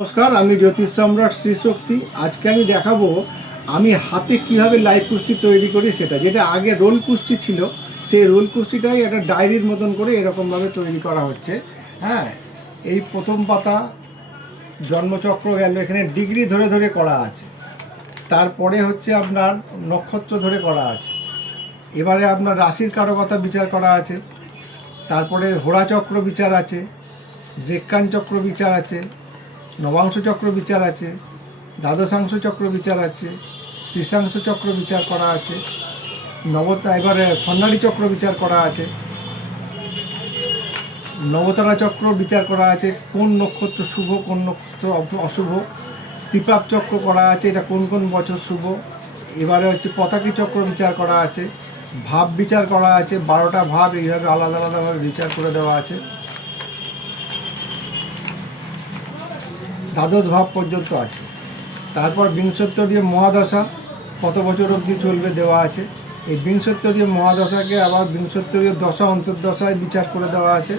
নমস্কার, আমি জ্যোতিষ সম্রাট শ্রী শক্তি। আজকে আমি দেখাবো আমি হাতে কিভাবে লাইভ কুষ্টি তৈরি করি। যেটা আগে রোল কুষ্টি ছিল, সেই রোল কুষ্টিটাই একটা ডায়েরির মতন করে এরকমভাবে তৈরি করা হচ্ছে। হ্যাঁ, এই প্রথম পাতা জন্মচক্র গেল, এখানে ডিগ্রি ধরে ধরে করা আছে। তারপরে হচ্ছে আপনার নক্ষত্র ধরে করা আছে। এবারে আপনার রাশির কারকতা বিচার করা আছে। তারপরে হোরাচক্র বিচার আছে, রেক্কান চক্র বিচার আছে, নবাংশ চক্র বিচার আছে, দ্বাদশাংশ চক্র বিচার আছে, ত্রিশাংশ চক্র বিচার করা আছে, এবারে স্বর্ণালী চক্র বিচার করা আছে, নবতারা চক্র বিচার করা আছে, কোন নক্ষত্র শুভ কোন নক্ষত্র অশুভ, ত্রিপাপ চক্র করা আছে, এটা কোন কোন বছর শুভ। এবারে হচ্ছে পতাকি চক্র বিচার করা আছে, ভাব বিচার করা আছে, 12টা ভাব এইভাবে আলাদা আলাদাভাবে বিচার করে দেওয়া আছে। দ্বাদশ ভাব পর্যন্ত আছে। তারপর বিংশোত্তরীয় মহাদশা কত বছর অবধি চলবে দেওয়া আছে। এই বিংশোত্তরীয় মহাদশাকে আবার বিংশোত্তরীয় দশা অন্তর্দশায় বিচার করে দেওয়া আছে।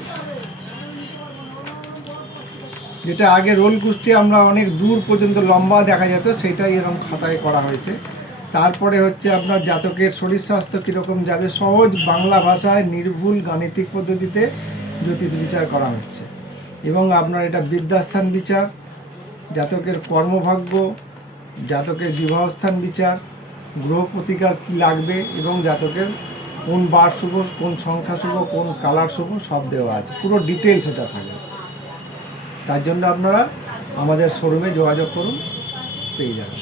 যেটা আগে রোল কুষ্টি আমরা অনেক দূর পর্যন্ত লম্বা দেখা যেত, সেটাই এরকম খাতায় করা হয়েছে। তারপরে হচ্ছে আপনার জাতকের শরীর স্বাস্থ্য কীরকম যাবে, সহজ বাংলা ভাষায় নির্ভুল গাণিতিক পদ্ধতিতে জ্যোতিষ বিচার করা হচ্ছে। এবং আপনার এটা বিদ্যাস্থান বিচার, জাতকের কর্মভাগ্য, জাতকের বিবাহস্থান বিচার, গ্রহ প্রতিকার কী লাগবে এবং জাতকের কোন বার শুভ, কোন সংখ্যা শুভ, কোন কালার শুভ, সব দেওয়া আছে। পুরো ডিটেলস এটা থাকে। তার জন্য আপনারা আমাদের শোরুমে যোগাযোগ করুন, পেয়ে যাবেন।